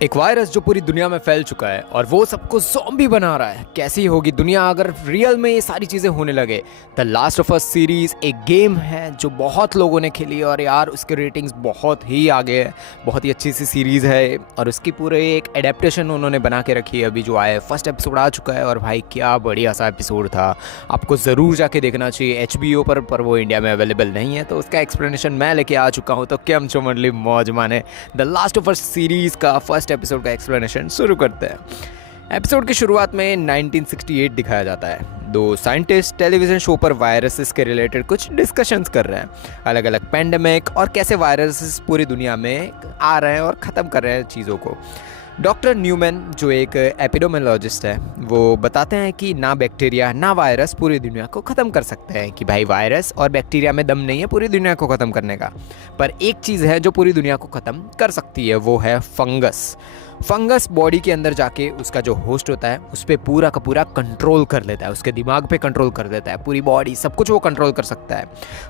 एक वायरस जो पूरी दुनिया में फैल चुका है और वो सबको ज़ॉम्बी बना रहा है। कैसी होगी दुनिया अगर रियल में ये सारी चीज़ें होने लगे। The last of us series एक गेम है जो बहुत लोगों ने खेली और यार उसके रेटिंग्स बहुत ही आगे है। बहुत ही अच्छी सी सीरीज़ है और उसकी पूरे एक एडेप्टेशन उन्होंने बना के रखी है। अभी जो आया फर्स्ट एपिसोड आ चुका है और भाई क्या बढ़िया सा एपिसोड था। आपको ज़रूर जाके देखना चाहिए HBO पर वो इंडिया में अवेलेबल नहीं है, तो उसका एक्सप्लेनेशन मैं लेके आ चुका हूँ। तो केम चो मंडली मौज माने the last of us series का फर्स्ट एपिसोड का एक्सप्लेनेशन शुरू करते हैं। एपिसोड की शुरुआत में 1968 दिखाया जाता है। दो साइंटिस्ट टेलीविज़न शो पर वायरसेस के रिलेटेड कुछ डिस्कशंस कर रहे हैं, अलग अलग पैंडेमिक और कैसे वायरसेस पूरी दुनिया में आ रहे हैं और ख़त्म कर रहे हैं चीज़ों को। डॉक्टर न्यूमैन जो एक एपिडेमियोलॉजिस्ट है वो बताते हैं कि ना बैक्टीरिया ना वायरस पूरी दुनिया को ख़त्म कर सकते हैं, कि भाई वायरस और बैक्टीरिया में दम नहीं है पूरी दुनिया को ख़त्म करने का। पर एक चीज़ है जो पूरी दुनिया को ख़त्म कर सकती है, वो है फंगस। फंगस बॉडी के अंदर जाके उसका जो होस्ट होता है उस पर पूरा का पूरा कंट्रोल कर लेता है, उसके दिमाग पे कंट्रोल कर देता है, पूरी बॉडी सब कुछ वो कंट्रोल कर सकता है।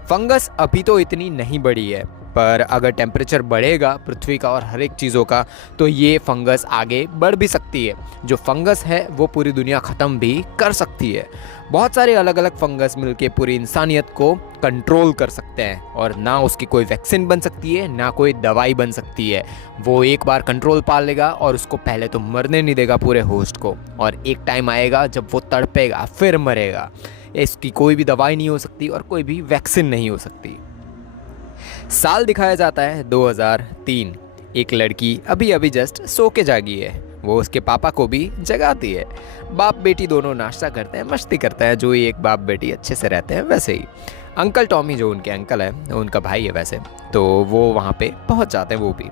फंगस अभी तो इतनी नहीं बड़ी है, पर अगर टेम्परेचर बढ़ेगा पृथ्वी का और हर एक चीज़ों का तो ये फंगस आगे बढ़ भी सकती है। जो फंगस है वो पूरी दुनिया ख़त्म भी कर सकती है। बहुत सारे अलग अलग फंगस मिलके पूरी इंसानियत को कंट्रोल कर सकते हैं और ना उसकी कोई वैक्सीन बन सकती है ना कोई दवाई बन सकती है। वो एक बार कंट्रोल पा लेगा और उसको पहले तो मरने नहीं देगा पूरे होस्ट को, और एक टाइम आएगा जब वो तड़पेगा फिर मरेगा। इसकी कोई भी दवाई नहीं हो सकती और कोई भी वैक्सीन नहीं हो सकती। साल दिखाया जाता है 2003। एक लड़की अभी अभी जस्ट सो के जागी है। वो उसके पापा को भी जगाती है। बाप बेटी दोनों नाश्ता करते हैं, मस्ती करते हैं, जो ही एक बाप बेटी अच्छे से रहते हैं वैसे ही। अंकल टॉमी जो उनके अंकल है, उनका भाई है वैसे, तो वो वहाँ पे पहुँच जाते हैं वो भी।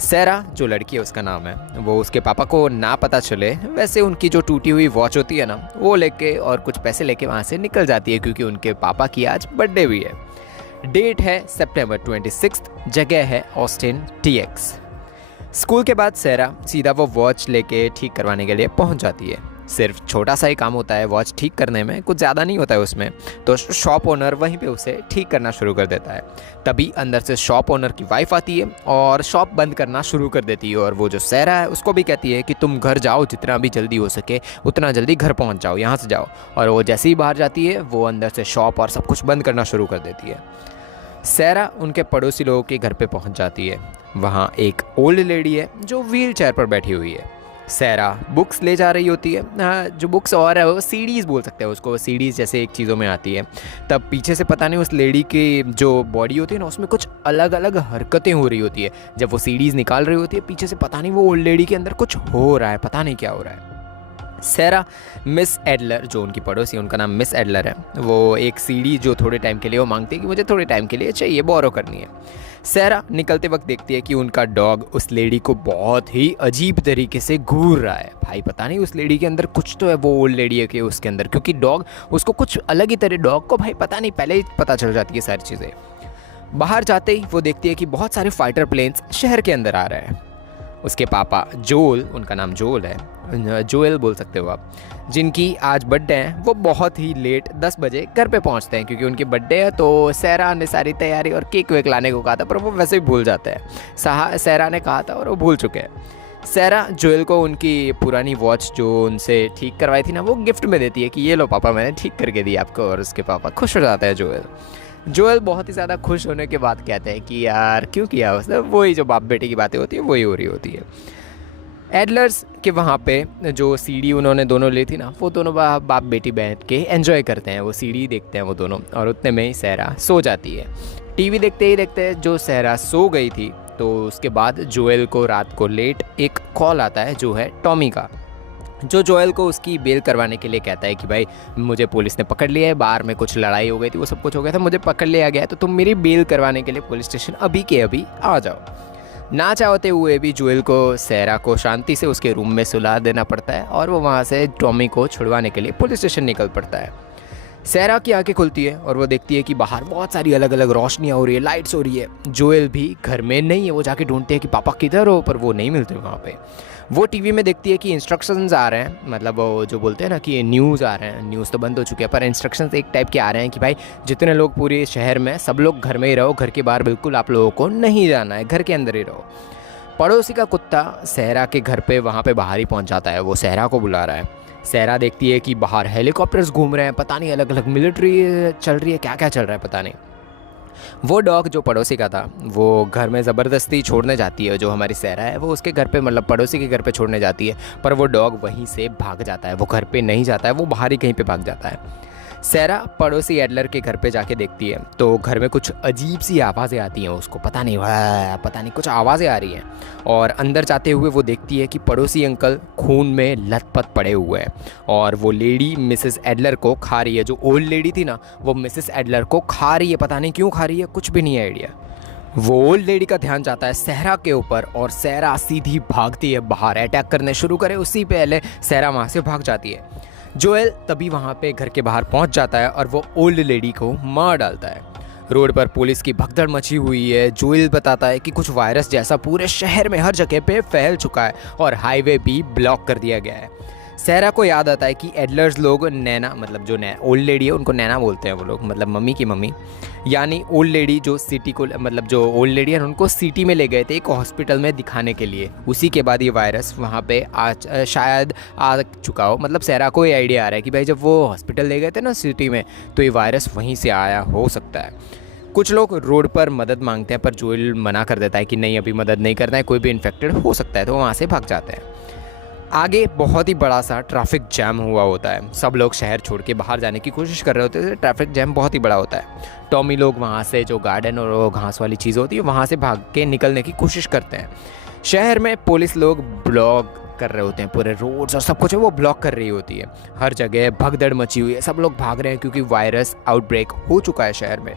सैरा जो लड़की है उसका नाम है, वो उसके पापा को ना पता चले वैसे उनकी जो टूटी हुई वॉच होती है ना वो लेके और कुछ पैसे लेके वहाँ से निकल जाती है, क्योंकि उनके पापा की आज बर्थडे भी है। डेट है सितंबर 26, जगह है ऑस्टिन TX। स्कूल के बाद सैरा सीधा वो वॉच लेके ठीक करवाने के लिए पहुंच जाती है। सिर्फ छोटा सा ही काम होता है वॉच ठीक करने में, कुछ ज़्यादा नहीं होता है उसमें। तो शॉप ओनर वहीं पे उसे ठीक करना शुरू कर देता है। तभी अंदर से शॉप ओनर की वाइफ आती है और शॉप बंद करना शुरू कर देती है, और वो जो सैरा है उसको भी कहती है कि तुम घर जाओ, जितना भी जल्दी हो सके उतना जल्दी घर पहुँच जाओ, यहाँ से जाओ। और वो जैसे ही बाहर जाती है वो अंदर से शॉप और सब कुछ बंद करना शुरू कर देती है। सैरा उनके पड़ोसी लोगों के घर पे पहुंच जाती है। वहाँ एक ओल्ड लेडी है जो व्हील चेयर पर बैठी हुई है। सैरा बुक्स ले जा रही होती है, जो बुक्स और है वो सीडीज़ बोल सकते हैं उसको, सीडीज़ जैसे एक चीज़ों में आती है। तब पीछे से पता नहीं उस लेडी की जो बॉडी होती है ना उसमें कुछ अलग अलग हरकतें हो रही होती है। जब वो सीडीज़ निकाल रही होती है पीछे से पता नहीं वो ओल्ड लेडी के अंदर कुछ हो रहा है, पता नहीं क्या हो रहा है। सैरा मिस एडलर जो उनकी पड़ोसी है, उनका नाम मिस एडलर है, वो एक सीडी जो थोड़े टाइम के लिए वो मांगती है कि मुझे थोड़े टाइम के लिए चाहिए, बोरो करनी है। सैरा निकलते वक्त देखती है कि उनका डॉग उस लेडी को बहुत ही अजीब तरीके से घूर रहा है। भाई पता नहीं उस लेडी के अंदर कुछ तो है, वो ओल्ड लेडी है कि उसके अंदर, क्योंकि डॉग उसको कुछ अलग ही तरह, डॉग को भाई पता नहीं पहले ही पता चल जाती है सारी चीज़ें। बाहर जाते ही वो देखती है कि बहुत सारे फाइटर प्लेन्स शहर के अंदर आ रहे हैं। उसके पापा जोल, उनका नाम जोल है, जोएल बोल सकते हो आप, जिनकी आज बर्थडे है, वो बहुत ही लेट 10 बजे घर पे पहुंचते हैं, क्योंकि उनकी बर्थडे है। तो सैरा ने सारी तैयारी और केक वेक लाने को कहा था, पर वो वैसे ही भूल जाते हैं। सैरा ने कहा था और वो भूल चुके हैं। सैरा जोएल को उनकी पुरानी वॉच जो उनसे ठीक करवाई थी ना वो गिफ्ट में देती है कि ये लो पापा मैंने ठीक करके दी आपको, और उसके पापा खुश हो जाता है। जोएल बहुत ही ज़्यादा खुश होने के बाद कहते हैं कि यार क्यों किया उसने, वही जो बाप बेटे की बातें होती है वही हो रही होती है। एडलर्स के वहाँ पे जो सीडी उन्होंने दोनों ली थी ना, वो दोनों बाप बेटी बैठ के एंजॉय करते हैं, वो सीडी देखते हैं वो दोनों, और उतने में ही सैरा सो जाती है। टीवी देखते ही देखते जो सैरा सो गई थी, तो उसके बाद जोएल को रात को लेट एक कॉल आता है जो है टॉमी का, जो जोएल को उसकी बेल करवाने के लिए कहता है कि भाई मुझे पुलिस ने पकड़ लिया है, बाहर में कुछ लड़ाई हो गई थी, वो सब कुछ हो गया था, मुझे पकड़ लिया गया है, तो तुम मेरी बेल करवाने के लिए पुलिस स्टेशन अभी के अभी आ जाओ। ना चाहते हुए भी जोएल को सैरा को शांति से उसके रूम में सुला देना पड़ता है, और वो वहाँ से टॉमी को छुड़वाने के लिए पुलिस स्टेशन निकल पड़ता है। सैरा की आंखें खुलती है और वो देखती है कि बाहर बहुत सारी अलग अलग रोशनियाँ हो रही है, लाइट्स हो रही है। जोएल भी घर में नहीं है, वो जाके ढूंढते हैं कि पापा किधर हो, पर वो नहीं मिलते वहाँ पे। वो टीवी में देखती है कि इंस्ट्रक्शंस आ रहे हैं, मतलब वो जो बोलते हैं ना कि न्यूज़ आ रहे हैं, न्यूज़ तो बंद हो चुके हैं पर इंस्ट्रक्शंस एक टाइप के आ रहे हैं कि भाई जितने लोग पूरे शहर में सब लोग घर में ही रहो, घर के बाहर बिल्कुल आप लोगों को नहीं जाना है, घर के अंदर ही रहो। पड़ोसी का कुत्ता सहरा के घर पे वहाँ पे बाहर ही पहुँच जाता है, वो सहरा को बुला रहा है। सहरा देखती है कि बाहर हेलीकॉप्टर्स घूम रहे हैं, पता नहीं अलग अलग मिलिट्री चल रही है, क्या क्या चल रहा है पता नहीं। वो डॉग जो पड़ोसी का था वो घर में ज़बरदस्ती छोड़ने जाती है, जो हमारी सहरा है वो उसके घर पे मतलब पड़ोसी के घर पे छोड़ने जाती है, पर वो डॉग वहीं से भाग जाता है, वो घर पे नहीं जाता है, वो बाहर ही कहीं पे भाग जाता है। सहरा पड़ोसी एडलर के घर पे जाके देखती है तो घर में कुछ अजीब सी आवाज़ें आती हैं, उसको पता नहीं कुछ आवाज़ें आ रही हैं, और अंदर जाते हुए वो देखती है कि पड़ोसी अंकल खून में लथपथ पड़े हुए हैं, और वो लेडी मिसेस एडलर को खा रही है, जो ओल्ड लेडी थी ना वो मिसेस एडलर को खा रही है, पता नहीं क्यों खा रही है, कुछ भी नहीं है आइडिया। वो ओल्ड लेडी का ध्यान जाता है सहरा के ऊपर और सहरा सीधी भागती है बाहर, अटैक करने शुरू करे उससे पहले सहरा वहाँ से भाग जाती है। जोएल तभी वहाँ पे घर के बाहर पहुँच जाता है और वो ओल्ड लेडी को मार डालता है। रोड पर पुलिस की भगदड़ मची हुई है। जोएल बताता है कि कुछ वायरस जैसा पूरे शहर में हर जगह पे फैल चुका है और हाईवे भी ब्लॉक कर दिया गया है। सहरा को याद आता है कि एडलर्स लोग नैना मतलब जो ओल्ड लेडी है उनको नैना बोलते हैं वो लोग, मतलब मम्मी की मम्मी, यानी ओल्ड लेडी जो सिटी को मतलब जो ओल्ड लेडी है उनको सिटी में ले गए थे एक हॉस्पिटल में दिखाने के लिए। उसी के बाद ये वायरस वहाँ पे शायद आ चुका हो, मतलब सहरा को ये आइडिया आ रहा है कि भाई जब वो हॉस्पिटल ले गए थे ना सिटी में तो ये वायरस वहीं से आया हो सकता है। कुछ लोग रोड पर मदद मांगते हैं पर जोएल मना कर देता है कि नहीं अभी मदद नहीं करना है, कोई भी इन्फेक्टेड हो सकता है, तो वहाँ से भाग जाते हैं। आगे बहुत ही बड़ा सा ट्रैफिक जैम हुआ होता है, सब लोग शहर छोड़ के बाहर जाने की कोशिश कर रहे होते हैं, ट्रैफिक जैम बहुत ही बड़ा होता है। टॉमी लोग वहाँ से जो गार्डन और वो घास वाली चीज़ होती है वहाँ से भाग के निकलने की कोशिश करते हैं। शहर में पुलिस लोग ब्लॉक कर रहे होते हैं, पूरे रोड्स और सब कुछ है वो ब्लॉक कर रही होती है, हर जगह भगदड़ मची हुई है, सब लोग भाग रहे हैं क्योंकि वायरस आउटब्रेक हो चुका है शहर में,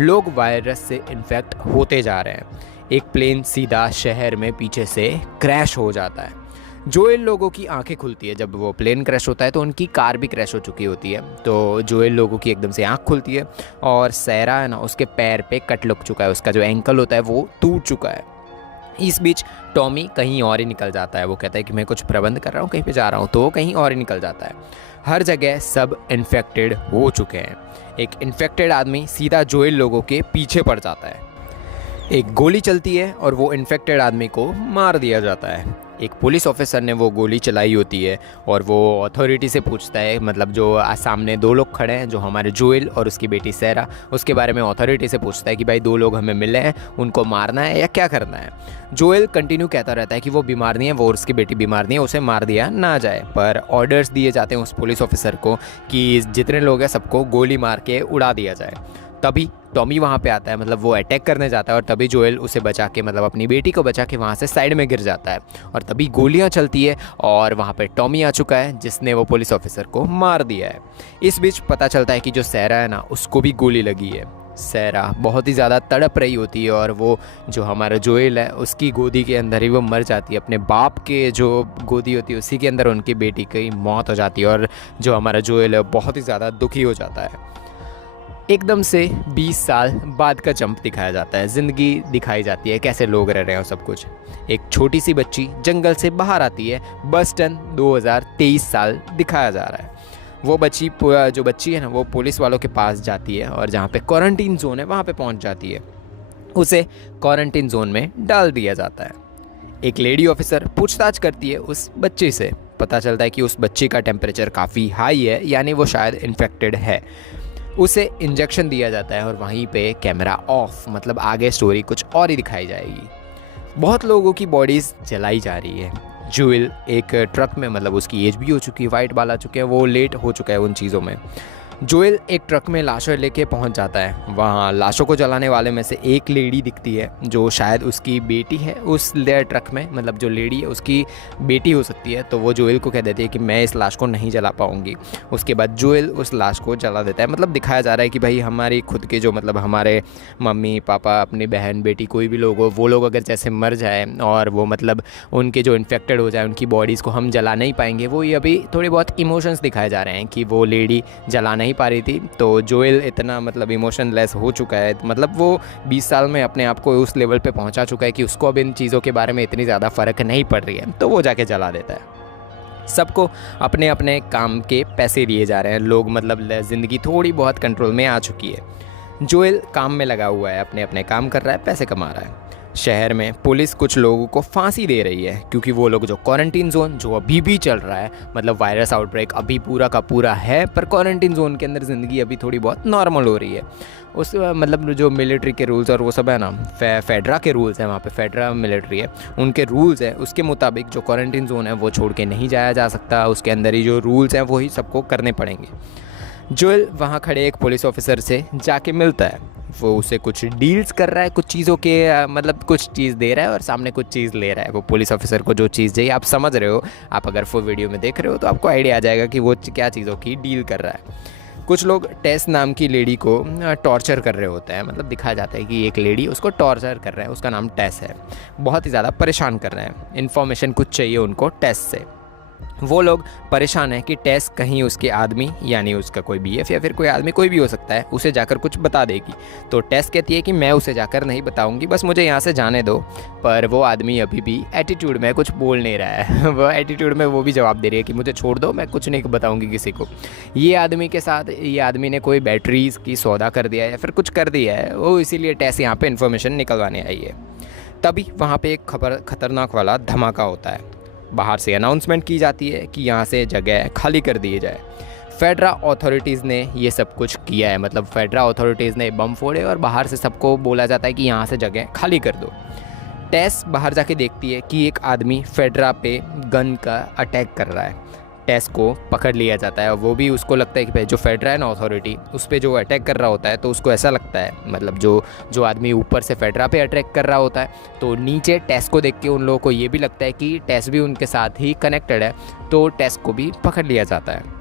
लोग वायरस से इन्फेक्ट होते जा रहे हैं। एक प्लेन सीधा शहर में पीछे से क्रैश हो जाता है। जोएल लोगों की आंखें खुलती है, जब वो प्लेन क्रैश होता है तो उनकी कार भी क्रैश हो चुकी होती है, तो जोएल लोगों की एकदम से आंख खुलती है और सहरा है ना उसके पैर पे कट लग चुका है, उसका जो एंकल होता है वो टूट चुका है। इस बीच टॉमी कहीं और ही निकल जाता है, वो कहता है कि मैं कुछ प्रबंध कर रहा हूँ, कहीं पे जा रहा हूँ, तो वो कहीं और ही निकल जाता है। हर जगह सब इन्फेक्टेड हो चुके हैं। एक इन्फेक्टेड आदमी सीधा जोएल लोगों के पीछे पड़ जाता है, एक गोली चलती है और वो इन्फेक्टेड आदमी को मार दिया जाता है। एक पुलिस ऑफिसर ने वो गोली चलाई होती है और वो अथॉरिटी से पूछता है, मतलब जो सामने दो लोग खड़े हैं जो हमारे जोएल और उसकी बेटी सहरा, उसके बारे में अथॉरिटी से पूछता है कि भाई दो लोग हमें मिले हैं, उनको मारना है या क्या करना है। जोएल कंटिन्यू कहता रहता है कि वो बीमार नहीं है, वो और उसकी बेटी बीमार नहीं है, उसे मार दिया ना जाए, पर ऑर्डर्स दिए जाते हैं उस पुलिस ऑफिसर को कि जितने लोग हैं सबको गोली मार के उड़ा दिया जाए। तभी टॉमी वहाँ पे आता है, मतलब वो अटैक करने जाता है और तभी जोएल उसे बचा के मतलब अपनी बेटी को बचा के वहाँ से साइड में गिर जाता है और तभी गोलियाँ चलती है और वहाँ पे टॉमी आ चुका है जिसने वो पुलिस ऑफिसर को मार दिया है। इस बीच पता चलता है कि जो सहरा है ना उसको भी गोली लगी है। सहरा बहुत ही ज़्यादा तड़प रही होती है और वो जो हमारा जोएल है उसकी गोदी के अंदर ही वो मर जाती है, अपने बाप के जो गोदी होती है उसी के अंदर उनकी बेटी की मौत हो जाती है और जो हमारा जोएल है बहुत ही ज़्यादा दुखी हो जाता है। एकदम से 20 साल बाद का जंप दिखाया जाता है, ज़िंदगी दिखाई जाती है, कैसे लोग रह रहे हैं और सब कुछ। एक छोटी सी बच्ची जंगल से बाहर आती है, बस्टन 2023 साल दिखाया जा रहा है। वो बच्ची जो बच्ची है ना वो पुलिस वालों के पास जाती है और जहाँ पे क्वारंटीन जोन है वहाँ पे पहुँच जाती है, उसे क्वारंटीन जोन में डाल दिया जाता है। एक लेडी ऑफिसर पूछताछ करती है उस बच्चे से, पता चलता है कि उस बच्चे का टेम्परेचर काफ़ी हाई है, यानी वो शायद इन्फेक्टेड है। उसे इंजेक्शन दिया जाता है और वहीं पे कैमरा ऑफ, मतलब आगे स्टोरी कुछ और ही दिखाई जाएगी। बहुत लोगों की बॉडीज़ जलाई जा रही है। जोएल एक ट्रक में, मतलब उसकी एज भी हो चुकी है, वाइट बाल आ चुके हैं, वो लेट हो चुका है उन चीज़ों में। जोएल एक ट्रक में लाशें लेके पहुंच जाता है, वहाँ लाशों को जलाने वाले में से एक लेडी दिखती है जो शायद उसकी बेटी है उस ट्रक में, मतलब जो लेडी है उसकी बेटी हो सकती है, तो वो जोएल को कह देती है कि मैं इस लाश को नहीं जला पाऊंगी। उसके बाद जोएल उस लाश को जला देता है, मतलब दिखाया जा रहा है कि भाई हमारी खुद के जो मतलब हमारे मम्मी पापा अपनी बहन बेटी कोई भी लोग हो, वो लोग अगर जैसे मर जाए और वो मतलब उनके जो इन्फेक्टेड हो जाए उनकी बॉडीज़ को हम जला नहीं पाएंगे, वो ये अभी थोड़ी बहुत इमोशंस दिखाए जा रहे हैं कि वो लेडी जला नहीं पा रही थी। तो जोएल इतना मतलब इमोशनलेस हो चुका है, मतलब वो 20 साल में अपने आप को उस लेवल पे पहुंचा चुका है कि उसको अब इन चीज़ों के बारे में इतनी ज़्यादा फ़र्क नहीं पड़ रही है, तो वो जाके जला देता है। सबको अपने अपने काम के पैसे दिए जा रहे हैं, लोग मतलब ज़िंदगी थोड़ी बहुत कंट्रोल में आ चुकी है। जोएल काम में लगा हुआ है, अपने अपने काम कर रहा है, पैसे कमा रहा है। शहर में पुलिस कुछ लोगों को फांसी दे रही है क्योंकि वो लोग जो क्वारंटीन जोन जो अभी भी चल रहा है, मतलब वायरस आउटब्रेक अभी पूरा का पूरा है, पर क्वारंटीन जोन के अंदर ज़िंदगी अभी थोड़ी बहुत नॉर्मल हो रही है। उस मतलब जो मिलिट्री के रूल्स और वो सब है ना, फेडरा के रूल्स हैं, वहाँ पे फेडरा मिलिट्री है, उनके रूल्स हैं, उसके मुताबिक जो क्वारंटीन जोन है वो छोड़ के नहीं जाया जा सकता। उसके अंदर ही जो रूल्स हैं वही सबको करने पड़ेंगे। जोएल वहाँ खड़े एक पुलिस ऑफिसर से जाके मिलता है। वो उसे कुछ डील्स कर रहा है, कुछ चीज़ों के मतलब कुछ चीज़ दे रहा है और सामने कुछ चीज़ ले रहा है। वो पुलिस ऑफिसर को जो चीज़ चाहिए, आप समझ रहे हो, आप अगर फुल वीडियो में देख रहे हो तो आपको आइडिया आ जाएगा कि वो क्या चीज़ों की डील कर रहा है। कुछ लोग टेस नाम की लेडी को टॉर्चर कर रहे होते हैं, मतलब दिखाया जाता है कि एक लेडी उसको टॉर्चर कर रहा है, उसका नाम टेस है, बहुत ही ज़्यादा परेशान कर रहे हैं। इन्फॉर्मेशन कुछ चाहिए उनको टेस से। वो लोग परेशान हैं कि टेस कहीं उसके आदमी, यानी उसका कोई बीएफ या फिर कोई आदमी, कोई भी हो सकता है, उसे जाकर कुछ बता देगी। तो टेस कहती है कि मैं उसे जाकर नहीं बताऊंगी, बस मुझे यहाँ से जाने दो। पर वो आदमी अभी भी एटीट्यूड में कुछ बोल नहीं रहा है। वो एटीट्यूड में वो भी जवाब दे रही है कि मुझे छोड़ दो, मैं कुछ नहीं बताऊँगी किसी को। ये आदमी के साथ ये आदमी ने कोई बैटरीज़ की सौदा कर दिया है या फिर कुछ कर दिया है, वो इसीलिए टेस यहाँ पर इन्फॉर्मेशन निकलवाने आई है। तभी वहाँ पर एक खतरनाक वाला धमाका होता है। बाहर से अनाउंसमेंट की जाती है कि यहाँ से जगह खाली कर दी जाए। फेडरा अथॉरिटीज़ ने ये सब कुछ किया है, मतलब फेडरा अथॉरिटीज़ ने बम फोड़े और बाहर से सबको बोला जाता है कि यहाँ से जगह खाली कर दो। टेस बाहर जाके देखती है कि एक आदमी फेडरा पे गन का अटैक कर रहा है। टेस को पकड़ लिया जाता है और वो भी, उसको लगता है कि भाई जो फेडरा है ना अथॉरिटी, उस पर जो अटैक कर रहा होता है, तो उसको ऐसा लगता है, मतलब जो आदमी ऊपर से फेडरा पे अटैक कर रहा होता है, तो नीचे टेस को देख के उन लोगों को ये भी लगता है कि टेस भी उनके साथ ही कनेक्टेड है, तो टेस को भी पकड़ लिया जाता है।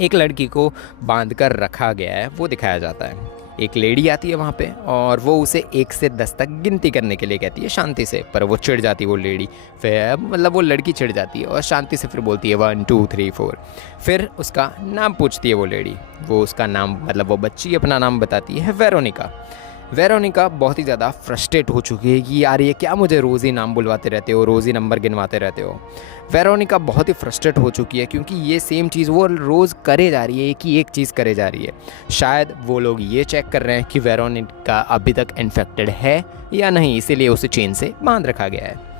एक लड़की को बांध कर रखा गया है, वो दिखाया जाता है। एक लेडी आती है वहाँ पे और वो उसे 1 से 10 तक गिनती करने के लिए कहती है शांति से, पर वो चिढ़ जाती है वो लेडी। फिर मतलब वो लड़की चिढ़ जाती है और शांति से फिर बोलती है 1 2 3 4। फिर उसका नाम पूछती है वो लेडी। वो उसका नाम, मतलब वो बच्ची अपना नाम बताती है वेरोनिका। वेरोनिका बहुत ही ज़्यादा फ्रस्ट्रेट हो चुकी है कि यार ये क्या मुझे रोज़ ही नाम बुलवाते रहते हो, रोज़ ही नंबर गिनवाते रहते हो। वेरोनिका बहुत ही फ्रस्ट्रेट हो चुकी है क्योंकि ये सेम चीज़ वो रोज़ करे जा रही है, एक चीज़ करे जा रही है। शायद वो लोग ये चेक कर रहे हैं कि वेरोनिका अभी तक इन्फेक्टेड है या नहीं, इसीलिए उसे चेन से बांध रखा गया है।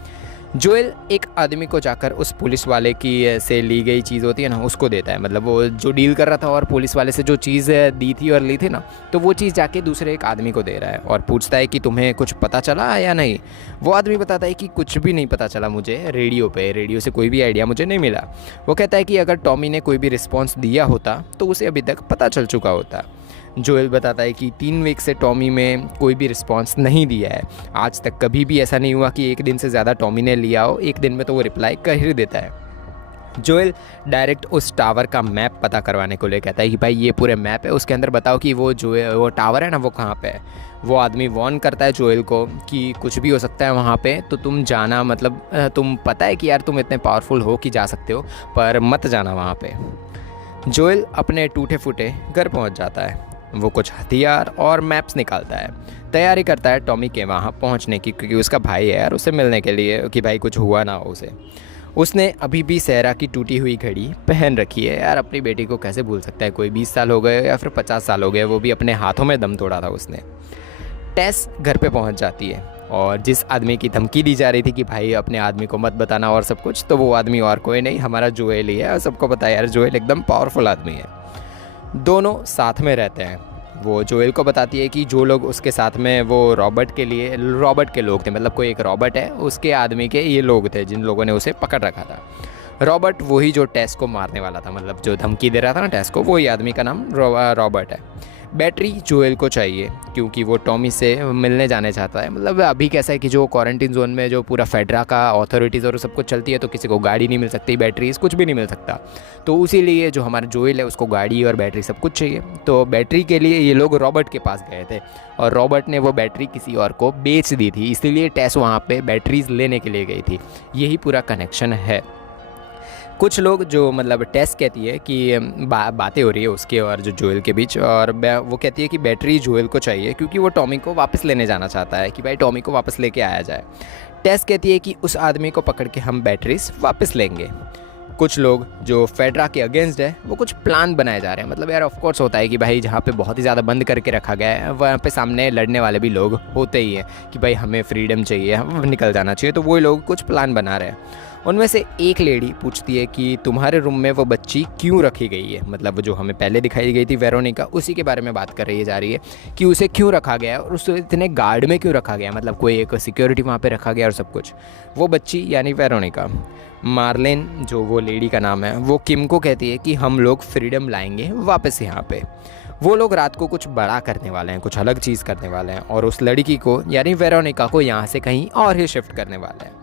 जोएल एक आदमी को जाकर उस पुलिस वाले की से ली गई चीज़ होती है ना, उसको देता है। मतलब वो जो डील कर रहा था और पुलिस वाले से जो चीज़ दी थी और ली थी ना, तो वो चीज़ जाके दूसरे एक आदमी को दे रहा है और पूछता है कि तुम्हें कुछ पता चला या नहीं। वो आदमी बताता है कि कुछ भी नहीं पता चला मुझे, रेडियो से कोई भी आइडिया मुझे नहीं मिला। वो कहता है कि अगर टॉमी ने कोई भी रिस्पॉन्स दिया होता तो उसे अभी तक पता चल चुका होता। जोएल बताता है कि 3 वीक से टॉमी में कोई भी रिस्पांस नहीं दिया है। आज तक कभी भी ऐसा नहीं हुआ कि 1 दिन से ज़्यादा टॉमी ने लिया हो, 1 दिन में तो वो रिप्लाई कर ही देता है। जोएल डायरेक्ट उस टावर का मैप पता करवाने को ले कहता है कि भाई ये पूरे मैप है, उसके अंदर बताओ कि वो टावर है ना वो कहाँ पे है। वो आदमी वार्न करता है जोएल को कि कुछ भी हो सकता है वहाँ पे, तो तुम जाना, मतलब तुम पता है कि यार तुम इतने पावरफुल हो कि जा सकते हो, पर मत जाना वहाँ पे। जोएल अपने टूटे फूटे घर पहुँच जाता है। वो कुछ हथियार और मैप्स निकालता है, तैयारी करता है टॉमी के वहाँ पहुँचने की, क्योंकि उसका भाई है यार, उसे मिलने के लिए कि भाई कुछ हुआ ना हो उसे। उसने अभी भी सहरा की टूटी हुई घड़ी पहन रखी है यार, अपनी बेटी को कैसे भूल सकता है, कोई 20 साल हो गए या फिर 50 साल हो गए, वो भी अपने हाथों में दम तोड़ा था उसने। टेस घर पे पहुंच जाती है और जिस आदमी की धमकी दी जा रही थी कि भाई अपने आदमी को मत बताना और सब कुछ, तो वो आदमी और कोई नहीं, हमारा जोएल ही है। और सबको पता है यार जोएल एकदम पावरफुल आदमी है। दोनों साथ में रहते हैं। वो जोएल को बताती है कि जो लोग उसके साथ में, वो रॉबर्ट के लोग थे, मतलब कोई एक रॉबर्ट है, उसके आदमी के ये लोग थे जिन लोगों ने उसे पकड़ रखा था। रॉबर्ट वही जो टेस को मारने वाला था, मतलब जो धमकी दे रहा था ना टेस को, वही आदमी का नाम रॉबर्ट है। बैटरी जोएल को चाहिए क्योंकि वो टॉमी से मिलने जाने चाहता है। मतलब अभी कैसा है कि जो क्वारंटीन जोन में जो पूरा फेडरा का अथॉरिटीज़ और सब कुछ चलती है, तो किसी को गाड़ी नहीं मिल सकती, बैटरीज कुछ भी नहीं मिल सकता, तो उसीलिए जो हमारा जोएल है उसको गाड़ी और बैटरी सब कुछ चाहिए। तो बैटरी के लिए ये लोग रॉबर्ट के पास गए थे और रॉबर्ट ने वो बैटरी किसी और को बेच दी थी, इसीलिए टेस वहाँ पर बैटरीज लेने के लिए गई थी। यही पूरा कनेक्शन है। कुछ लोग जो, मतलब टेस कहती है कि बातें हो रही है उसके और जो जोएल के बीच, और वो कहती है कि बैटरी जोएल को चाहिए क्योंकि वो टॉमी को वापस लेने जाना चाहता है, कि भाई टॉमी को वापस लेके आया जाए। टेस कहती है कि उस आदमी को पकड़ के हम बैटरीज वापस लेंगे। कुछ लोग जो फेडरा के अगेंस्ट है वो कुछ प्लान बनाए जा रहे हैं। मतलब यार ऑफ कोर्स होता है कि भाई जहाँ पे बहुत ही ज़्यादा बंद करके रखा गया है वहाँ पे सामने लड़ने वाले भी लोग होते ही हैं कि भाई हमें फ्रीडम चाहिए, हम निकल जाना चाहिए। तो वही लोग कुछ प्लान बना रहे हैं। उनमें से एक लेडी पूछती है कि तुम्हारे रूम में वो बच्ची क्यों रखी गई है। मतलब जो हमें पहले दिखाई गई थी वेरोनिका, उसी के बारे में बात कर रही जा रही है कि उसे क्यों रखा गया और उसे इतने गार्ड में क्यों रखा गया, मतलब कोई एक सिक्योरिटी वहाँ पे रखा गया और सब कुछ। वो बच्ची यानी वेरोनिका, मार्लेन जो वो लेडी का नाम है, वो किम को कहती है कि हम लोग फ्रीडम लाएंगे वापस यहाँ पे। वो लोग रात को कुछ बड़ा करने वाले हैं, कुछ अलग चीज़ करने वाले हैं और उस लड़की को यानी वेरोनिका को यहाँ से कहीं और ही शिफ्ट करने वाले हैं।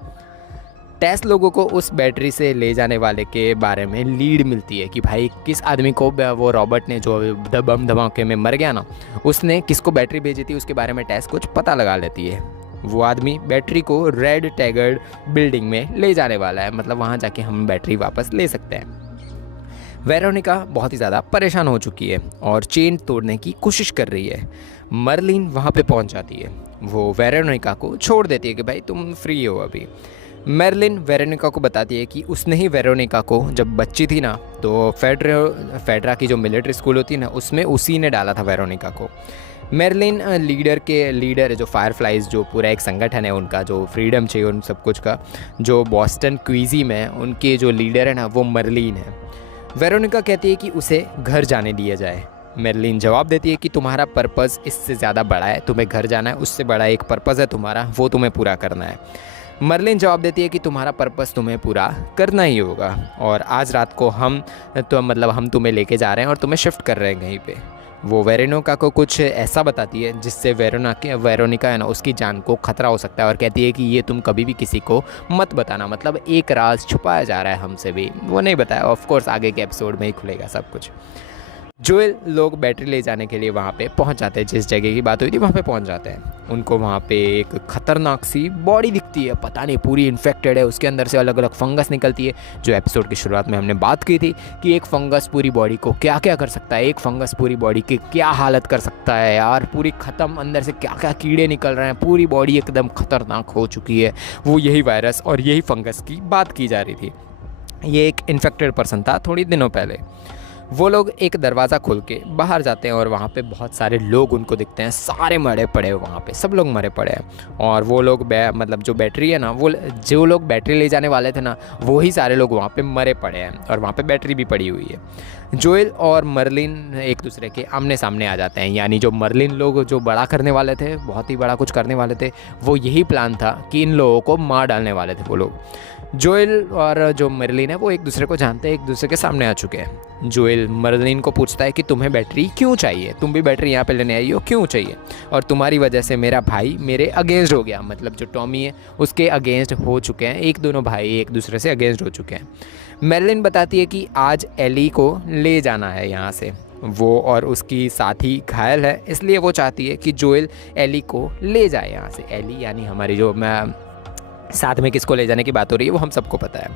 टेस लोगों को उस बैटरी से ले जाने वाले के बारे में लीड मिलती है कि भाई किस आदमी को वो रॉबर्ट ने जो बम धमाके में मर गया ना, उसने किसको बैटरी भेजी थी उसके बारे में टेस कुछ पता लगा लेती है। वो आदमी बैटरी को रेड टैगर्ड बिल्डिंग में ले जाने वाला है, मतलब वहाँ जाके हम बैटरी वापस ले सकते हैं। वेरोनिका बहुत ही ज़्यादा परेशान हो चुकी है और चेन तोड़ने की कोशिश कर रही है। मर्लिन वहाँ पे पहुँच जाती है, वो वेरोनिका को छोड़ देती है कि भाई तुम फ्री हो अभी। मेरलिन वेरोनिका को बताती है कि उसने ही वेरोनिका को जब बच्ची थी ना तो फेडरा की जो मिलिट्री स्कूल होती है ना उसमें उसी ने डाला था वेरोनिका को। मेरलिन लीडर जो फायरफ्लाइज जो पूरा एक संगठन है उनका, जो फ्रीडम चाहिए उन सब कुछ का, जो बॉस्टन क्वीजी में उनके जो लीडर है ना वो मर्लिन है। वेरोनिका कहती है कि उसे घर जाने दिया जाए। मेरलिन जवाब देती है कि तुम्हारा पर्पज़ इससे ज़्यादा बड़ा है, तुम्हें घर जाना है, उससे बड़ा एक पर्पज़ है तुम्हारा, वो तुम्हें पूरा करना है। मर्लिन जवाब देती है कि तुम्हारा पर्पस तुम्हें पूरा करना ही होगा और आज रात को हम तुम्हें लेके जा रहे हैं और तुम्हें शिफ्ट कर रहे हैं कहीं पे। वो वेरोनिका को कुछ ऐसा बताती है जिससे वेरोनिका है ना उसकी जान को खतरा हो सकता है और कहती है कि ये तुम कभी भी किसी को मत बताना, मतलब एक राज छुपाया जा रहा है हमसे भी, वो नहीं बताया। ऑफ कोर्स आगे के एपिसोड में ही खुलेगा सब कुछ। जोएल लोग बैटरी ले जाने के लिए वहाँ पे पहुँच जाते हैं, जिस जगह की बात हुई थी वहाँ पे पहुँच जाते हैं। उनको वहाँ पे एक खतरनाक सी बॉडी दिखती है, पता नहीं पूरी इन्फेक्टेड है, उसके अंदर से अलग अलग फंगस निकलती है। जो एपिसोड की शुरुआत में हमने बात की थी कि एक फंगस पूरी बॉडी को क्या क्या कर सकता है, एक फंगस पूरी बॉडी की क्या हालत कर सकता है यार, पूरी ख़त्म, अंदर से क्या क्या कीड़े निकल रहे हैं, पूरी बॉडी एकदम खतरनाक हो चुकी है। वो यही वायरस और यही फंगस की बात की जा रही थी। ये एक इन्फेक्टेड पर्सन था थोड़ी दिनों पहले। वो लोग एक दरवाज़ा खोल के बाहर जाते हैं और वहाँ पे बहुत सारे लोग उनको दिखते हैं, सारे मरे पड़े हैं वहाँ पे, सब लोग मरे पड़े हैं। और वो लोग जो बैटरी है ना, वो जो लोग बैटरी ले जाने वाले थे ना, वो ही सारे लोग वहाँ पे मरे पड़े हैं और वहाँ पे बैटरी भी पड़ी हुई है। जोएल और मर्लिन एक दूसरे के आमने सामने आ जाते हैं, यानी जो मर्लिन लोग जो बड़ा करने वाले थे, बहुत ही बड़ा कुछ करने वाले थे, वो यही प्लान था कि इन लोगों को मार डालने वाले थे वो लोग। जोएल और जो मर्लिन है वो एक दूसरे को जानते हैं, एक दूसरे के सामने आ चुके हैं। जोएल मर्लिन को पूछता है कि तुम्हें बैटरी क्यों चाहिए, तुम भी बैटरी यहाँ पे लेने आई हो, क्यों चाहिए, और तुम्हारी वजह से मेरा भाई मेरे अगेंस्ट हो गया, मतलब जो टॉमी है उसके अगेंस्ट हो चुके हैं, एक दोनों भाई एक दूसरे से अगेंस्ट हो चुके हैं। मर्लिन बताती है कि आज एली को ले जाना है यहाँ से, वो और उसकी साथी घायल है, इसलिए वो चाहती है कि जोएल एली को ले जाए यहाँ से। एली यानी हमारी जो साथ में किसको ले जाने की बात हो रही है वो हम सबको पता है।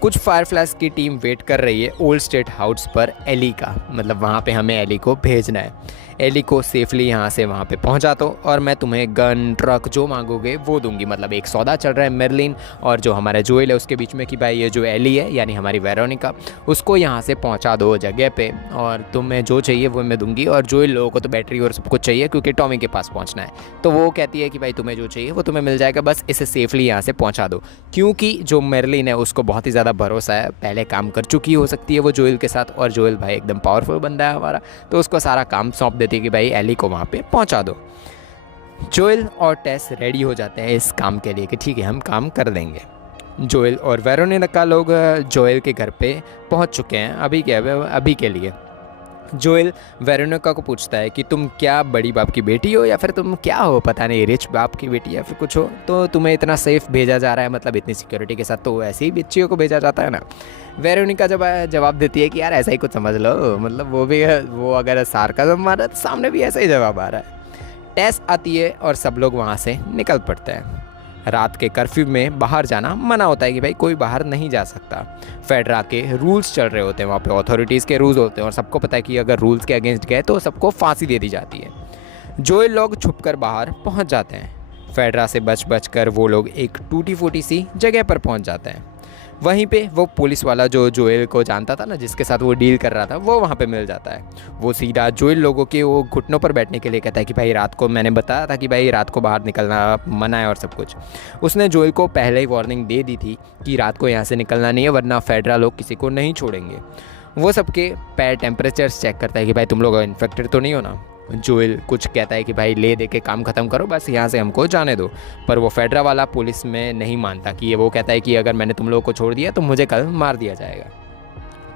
कुछ फायरफ्लाइज की टीम वेट कर रही है ओल्ड स्टेट हाउस पर एली का, मतलब वहाँ पे हमें एली को भेजना है। एली को सेफली यहाँ से वहाँ पे पहुँचा दो और मैं तुम्हें गन ट्रक जो मांगोगे वो दूंगी। मतलब एक सौदा चल रहा है मेरलिन और जो हमारा जोएल है उसके बीच में कि भाई ये जो एली है यानी हमारी वेरोनिका, उसको यहाँ से पहुँचा दो जगह पे और तुम्हें जो चाहिए वो मैं दूंगी। और जोएल लोगों को तो बैटरी और सब कुछ चाहिए क्योंकि टॉमी के पास पहुँचना है, तो वो कहती है कि भाई तुम्हें जो चाहिए वो तुम्हें मिल जाएगा, बस इसे सेफली यहाँ से पहुँचा दो। क्योंकि जो मेरलिन है उसको बहुत ही ज़्यादा भरोसा है, पहले काम कर चुकी हो सकती है वो जोएल के साथ, और जोएल भाई एकदम पावरफुल बंदा है हमारा, तो उसको सारा काम सौंप देती है कि भाई एली को वहाँ पे पहुँचा दो। जोएल और टेस रेडी हो जाते हैं इस काम के लिए कि ठीक है हम काम कर देंगे। जोएल और वेरोनिका लोग जोएल के घर पे पहुँच चुके हैं अभी के लिए। जोएल वेरोनिका को पूछता है कि तुम क्या बड़ी बाप की बेटी हो या फिर तुम क्या हो, पता नहीं रिच बाप की बेटी या फिर कुछ हो, तो तुम्हें इतना सेफ भेजा जा रहा है, मतलब इतनी सिक्योरिटी के साथ तो ऐसे ही बच्चियों को भेजा जाता है ना। वेरोनिका जवाब देती है कि यार ऐसा ही कुछ समझ लो, मतलब वो अगर सार्काज़म मारा तो सामने भी ऐसा ही जवाब आ रहा है। टेस आती है और सब लोग वहाँ से निकल पड़ते हैं। रात के कर्फ्यू में बाहर जाना मना होता है कि भाई कोई बाहर नहीं जा सकता। फेडरा के रूल्स चल रहे होते हैं, वहाँ पे अथॉरिटीज़ के रूल्स होते हैं और सबको पता है कि अगर रूल्स के अगेंस्ट गए तो सबको फांसी दे दी जाती है। जोएल लोग छुपकर बाहर पहुँच जाते हैं। फेडरा से बच कर वो लोग एक टूटी फूटी सी जगह पर पहुँच जाते हैं। वहीं पे वो पुलिस वाला जो जोएल को जानता था ना, जिसके साथ वो डील कर रहा था, वो वहाँ पे मिल जाता है। वो सीधा जोएल लोगों के वो घुटनों पर बैठने के लिए कहता है कि भाई रात को मैंने बताया था कि भाई रात को बाहर निकलना मना है और सब कुछ। उसने जोएल को पहले ही वार्निंग दे दी थी कि रात को यहाँ से निकलना नहीं है, वरना फेडरल लोग किसी को नहीं छोड़ेंगे। वो सबके पैर टेम्परेचर्स चेक करता है कि भाई तुम लोग इन्फेक्टेड तो नहीं हो ना। जोएल कुछ कहता है कि भाई ले दे के काम ख़त्म करो, बस यहाँ से हमको जाने दो। पर वो फेडरा वाला पुलिस में नहीं मानता कि वो कहता है कि अगर मैंने तुम लोगों को छोड़ दिया तो मुझे कल मार दिया जाएगा।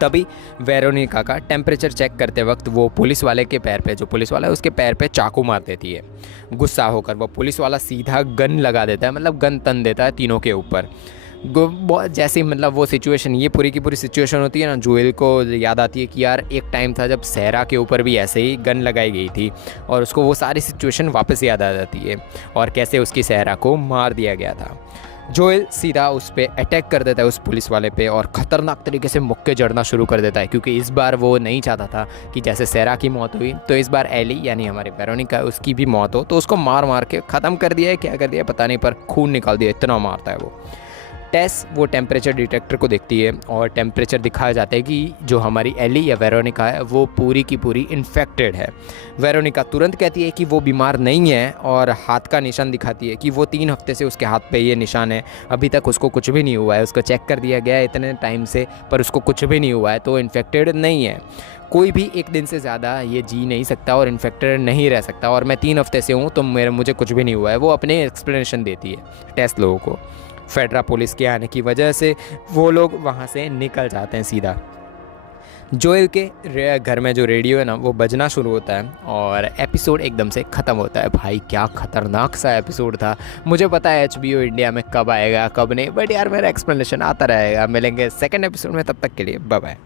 तभी वेरोनिका का टेम्परेचर चेक करते वक्त वो पुलिस वाले के पैर पे, जो पुलिस वाला है उसके पैर पे चाकू मार देती है। गुस्सा होकर वो पुलिस वाला सीधा गन लगा देता है, मतलब गन तन देता है तीनों के ऊपर। बहुत जैसे मतलब वो सिचुएशन, ये पूरी की पूरी सिचुएशन होती है ना, जोएल को याद आती है कि यार एक टाइम था जब सहरा के ऊपर भी ऐसे ही गन लगाई गई थी, और उसको वो सारी सिचुएशन वापस याद आ जाती है और कैसे उसकी सहरा को मार दिया गया था। जोएल सीधा उस पर अटैक कर देता है, उस पुलिस वाले पे, और ख़तरनाक तरीके से मुक्के जड़ना शुरू कर देता है, क्योंकि इस बार वो नहीं चाहता था कि जैसे सहरा की मौत हुई तो इस बार एली यानी हमारी वेरोनिका उसकी भी मौत हो। तो उसको मार मार के ख़त्म कर दिया है, क्या कर दिया पता नहीं, पर खून निकाल दिया, इतना मारता है वो। टेस वो टेम्परेचर डिटेक्टर को देखती है और टेम्परेचर दिखाया जाता है कि जो हमारी एली या वेरोनिका है वो पूरी की पूरी इन्फेक्टेड है। वेरोनिका तुरंत कहती है कि वो बीमार नहीं है और हाथ का निशान दिखाती है कि वो 3 हफ्ते से उसके हाथ पे ये निशान है, अभी तक उसको कुछ भी नहीं हुआ है, उसको चेक कर दिया गया है इतने टाइम से, पर उसको कुछ भी नहीं हुआ है, तो इन्फेक्टेड नहीं है। कोई भी 1 दिन से ज़्यादा ये जी नहीं सकता और इन्फेक्टेड नहीं रह सकता, और मैं 3 हफ्ते से हूँ तो मुझे कुछ भी नहीं हुआ है। वो अपने एक्सप्लेनेशन देती है टेस्ट लोगों को। फेडरा पुलिस के आने की वजह से वो लोग वहाँ से निकल जाते हैं सीधा। जोएल के घर में जो रेडियो है ना वो बजना शुरू होता है और एपिसोड एकदम से ख़त्म होता है। भाई क्या ख़तरनाक सा एपिसोड था। मुझे पता है HBO इंडिया में कब आएगा कब नहीं, बट यार मेरा एक्सप्लेनेशन आता रहेगा। मिलेंगे सेकंड एपिसोड में, तब तक के लिए बाय बाय।